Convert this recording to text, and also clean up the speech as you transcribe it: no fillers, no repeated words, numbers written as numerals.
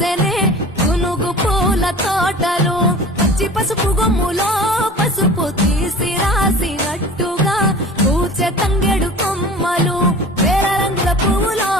పూసెనే గునుగు పూల తోటలు పచ్చి పసుపు గొమ్ములో పసుపు తీసి రాసినట్టుగా పూచె తంగెడు కొమ్మలు వేల రంగుల పువ్వులో